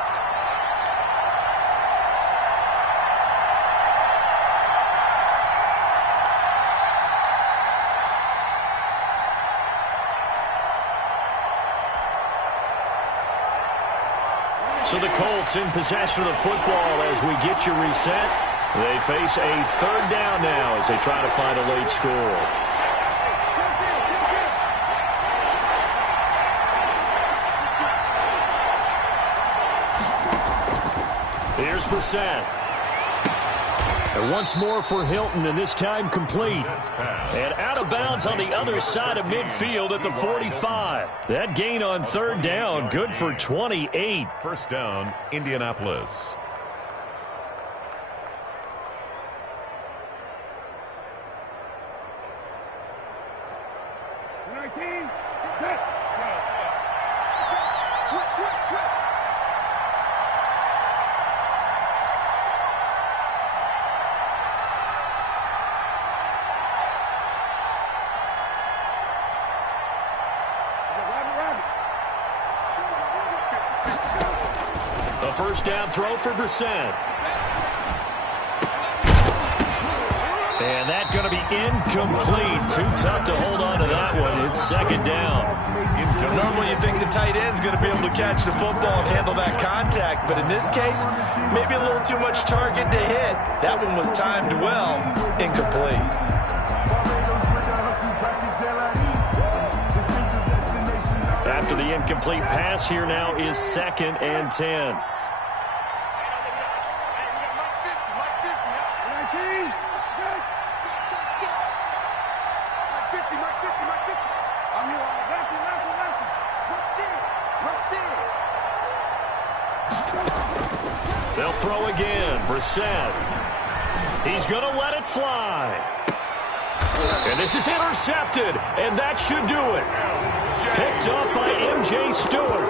So the Colts in possession of the football as we get you reset. They face a 3rd down now as they try to find a late score. Here's Brissett. And once more for Hilton, and this time complete. And out of bounds on the other side of midfield at the 45. That gain on third down, good for 28. First down, Indianapolis. A first down throw for Brissett. And that's going to be incomplete. Too tough to hold on to that one. It's second down. Normally you think the tight end's going to be able to catch the football and handle that contact, but in this case, maybe a little too much target to hit. That one was timed well, incomplete. After the incomplete pass, here now is 2nd and 10. They'll throw again. Brissett. He's going to let it fly. And this is intercepted, and that should do it. Picked up by M.J. Stewart.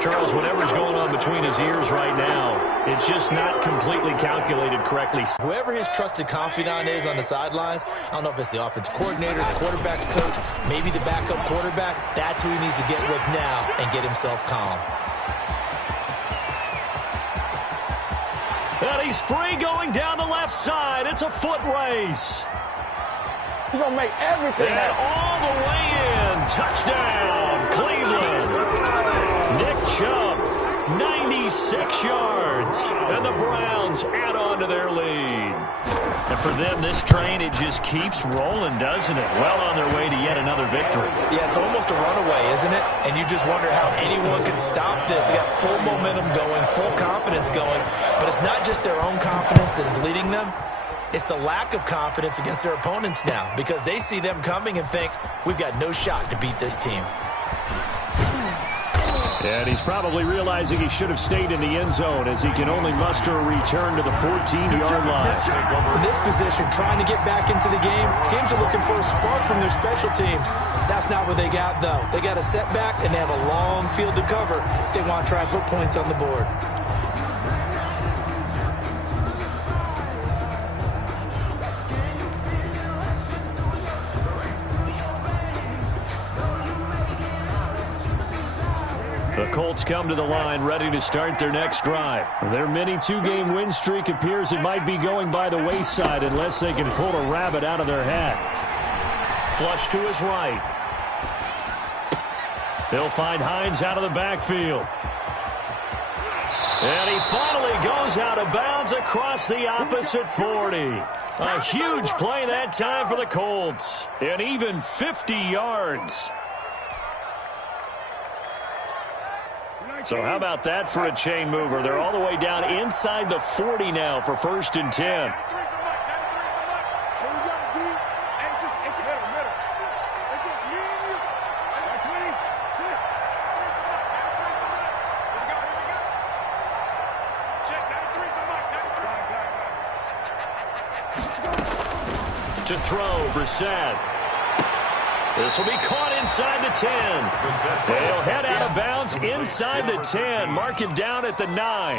Charles, whatever's going on between his ears right now, it's just not completely calculated correctly. Whoever his trusted confidant is on the sidelines, I don't know if it's the offensive coordinator, the quarterback's coach, maybe the backup quarterback, that's who he needs to get with now and get himself calm. And he's free going down the left side. It's a foot race. He's going to make everything And all the way in. Touchdown, Cleveland. Nick Chubb, 96 yards. And the Browns add on to their lead. And for them, this train, it just keeps rolling, doesn't it? Well on their way to yet another victory. Yeah, it's almost a runaway, isn't it? And you just wonder how anyone can stop this. They got full momentum going, full confidence going. But it's not just their own confidence that is leading them. It's the lack of confidence against their opponents now because they see them coming and think, we've got no shot to beat this team. And he's probably realizing he should have stayed in the end zone as he can only muster a return to the 14-yard line. In this position, trying to get back into the game, teams are looking for a spark from their special teams. That's not what they got, though. They got a setback, and they have a long field to cover if they want to try and put points on the board. The Colts come to the line ready to start their next drive. Their mini two-game win streak appears it might be going by the wayside unless they can pull a rabbit out of their hat. Flush to his right. They'll find Hines out of the backfield. And he finally goes out of bounds across the opposite 40. A huge play that time for the Colts. And even 50 yards. So how about that for a chain mover? They're all the way down inside the 40 now for 1st and 10. To throw, Brissett. This will be caught inside the 10. They'll head out of bounds inside the 10. Mark it down at the 9.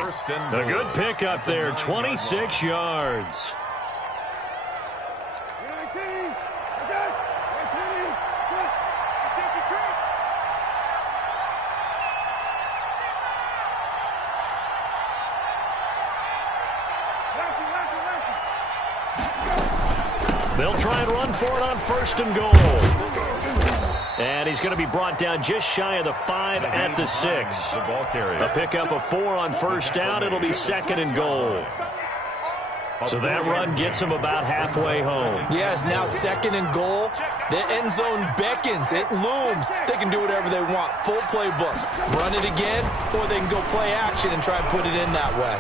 A good pickup there, 26 yards. They'll try and run for it on 1st and goal. And he's going to be brought down just shy of the 5 at the 6. A pickup of 4 on 1st down. It'll be 2nd and goal. So that run gets him about halfway home. Yeah, it's now 2nd and goal. The end zone beckons. It looms. They can do whatever they want. Full playbook. Run it again, or they can go play action and try and put it in that way.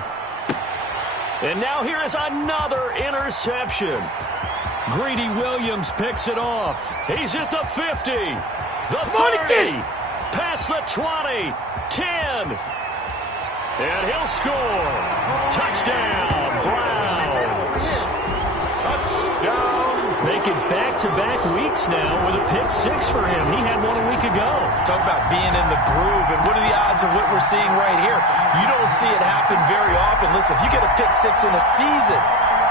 And now here is another interception. Greedy Williams picks it off. He's at the 50, the 30, past the 20, 10. And he'll score. Touchdown, Browns. Touchdown. Making back-to-back weeks now with a pick 6 for him. He had one a week ago. Talk about being in the groove, and what are the odds of what we're seeing right here? You don't see it happen very often. Listen, if you get a pick 6 in a season,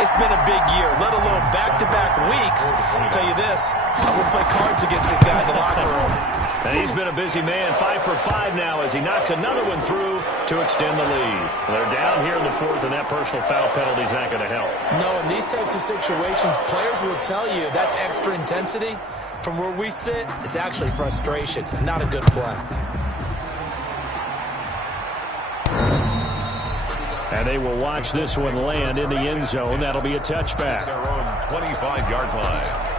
it's been a big year, let alone back-to-back weeks. I'll tell you this, I will play cards against this guy in the locker room. And he's been a busy man, 5 for 5 now as he knocks another one through to extend the lead. They're down here in the 4th, and that personal foul penalty is not going to help. No, in these types of situations, players will tell you that's extra intensity. From where we sit, it's actually frustration, not a good play. And they will watch this one land in the end zone. That'll be a touchback. Their own 25-yard line.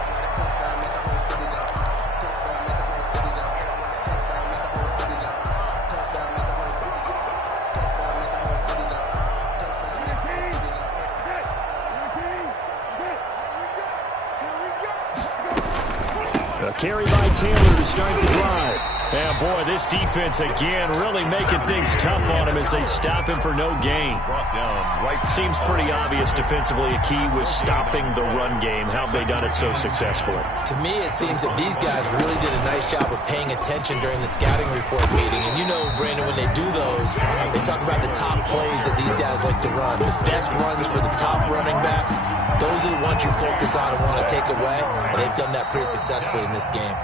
A carry by Taylor to start the drive. And boy, this defense again really making things tough on him as they stop him for no gain. Brought down right. Seems pretty obvious defensively a key was stopping the run game. How have they done it so successfully? To me, it seems that these guys really did a nice job of paying attention during the scouting report meeting. And you know, Brandon, when they do those, they talk about the top plays that these guys like to run. The best runs for the top running back. Those are the ones you focus on and want to take away. And they've done that pretty successfully in this game.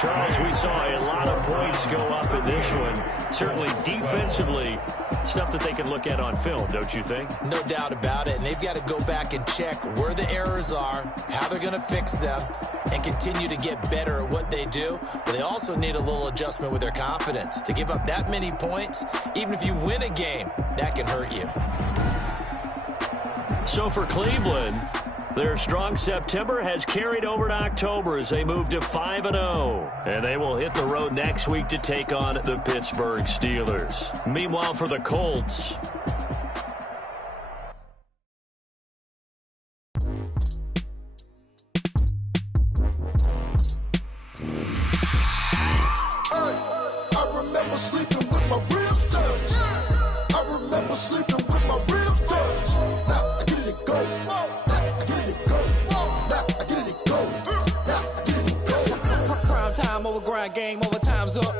Charles, we saw a lot of points go up in this one. Certainly defensively, stuff that they can look at on film, don't you think? No doubt about it. And they've got to go back and check where the errors are, how they're going to fix them, and continue to get better at what they do. But they also need a little adjustment with their confidence. To give up that many points, even if you win a game, that can hurt you. So for Cleveland, their strong September has carried over to October as they move to 5-0. And they will hit the road next week to take on the Pittsburgh Steelers. Meanwhile, for the Colts, I remember sleeping with my ribs touched. I remember sleeping with my ribs touched. Now I get it and go. Now I get it and go. Now I get it and go. Now I get it and go. Prime time over grind game, over time's up.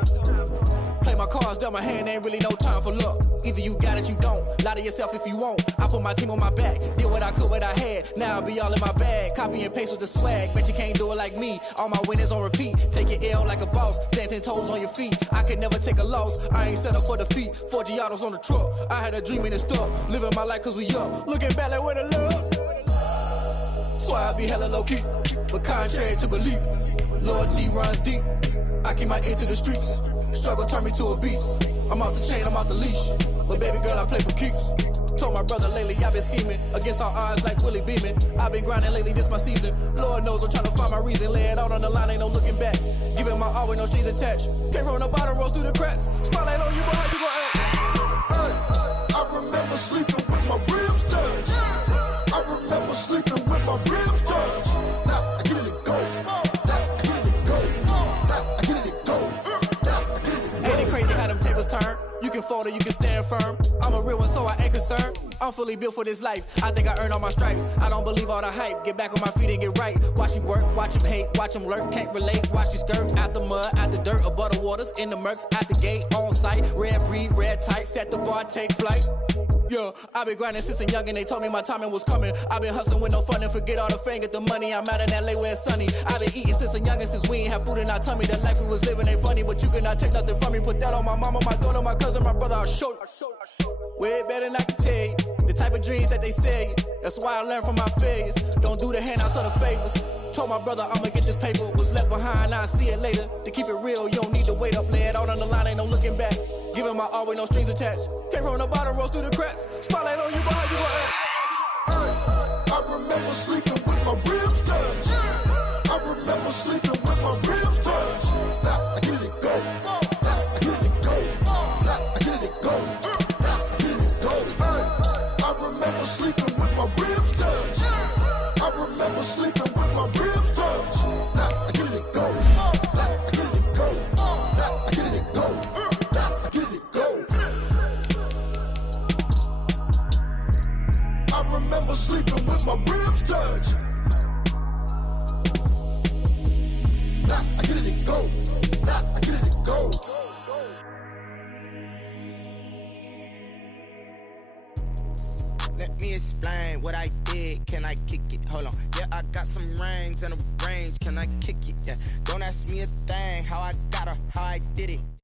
Play my cards, dealt my hand, ain't really no time for luck. Either you got it, you don't. Lie to yourself if you won't. I put my team on my back, did what I could, what I had. Now I be all in my bag, copy and paste with the swag. Bet you can't do it like me. All my winners on repeat. Take your L like a boss, stand 10 toes on your feet. I could never take a loss. I ain't set up for defeat. 4 Giottos on the truck. I had a dream and it stuck. Living my life cause we up. Looking back like where the love. So I be hella low key, but contrary to belief, loyalty runs deep. I keep my ear to the streets. Struggle turned me to a beast. I'm out the chain, I'm out the leash. But baby girl, I play for keeps. Told my brother lately I've been scheming against all odds like Willie Beeman. I've been grinding lately, this my season. Lord knows I'm trying to find my reason. Lay it out on the line, ain't no looking back. Giving my all with no strings attached. Came from the bottom, rose through the cracks. Spotlight on you, but how you gon' act? Hey, I remember sleeping with my ribs touched. I remember sleeping with my ribs touched. Now I get it and go. Now I get it and go. Now I get it and go. Now I get it and go. Ain't it crazy how them tables turn? You can fold or you can stand firm. I'm a real one, so I ain't concerned. I'm fully built for this life. I think I earned all my stripes. I don't believe all the hype. Get back on my feet and get right. Watch him work, watch him hate, watch him lurk. Can't relate, watch you skirt. Out the mud, out the dirt, above the waters, in the murks, out the gate, on site. Red breed, red tight, set the bar, take flight. Yeah, I been grinding since a young and they told me my timing was coming. I been hustling with no fun and forget all the fame, get the money. I'm out in LA where it's sunny. I been eating since a young and since we ain't have food in our tummy. The life we was living ain't funny, but you cannot take nothing from me. Put that on my mama, my daughter, my cousin, my brother, I'll show you. Way better than I can tell you. The type of dreams that they sell you. That's why I learned from my failures. Don't do the handouts or the favors. Told my brother I'ma get this paper. Was left behind, I'll see it later. To keep it real, you don't need to wait up. Lay it out on the line, ain't no looking back. Giving my all with no strings attached. Came from the bottom, rose through the cracks. Spotlight on you, but how you gon' act? Hey, I remember sleeping with my ribs touched. I remember sleeping with my ribs touched. Now I get it and go. Now I get it and go. Now I get it and go. Now I get it and go. Hey, I my ribs touch. Nah, I get it and go. Nah, I get it and go. Let me explain what I did. Can I kick it? Hold on. Yeah, I got some rings and a range. Can I kick it? Yeah. Don't ask me a thing. How I got her, how I did it.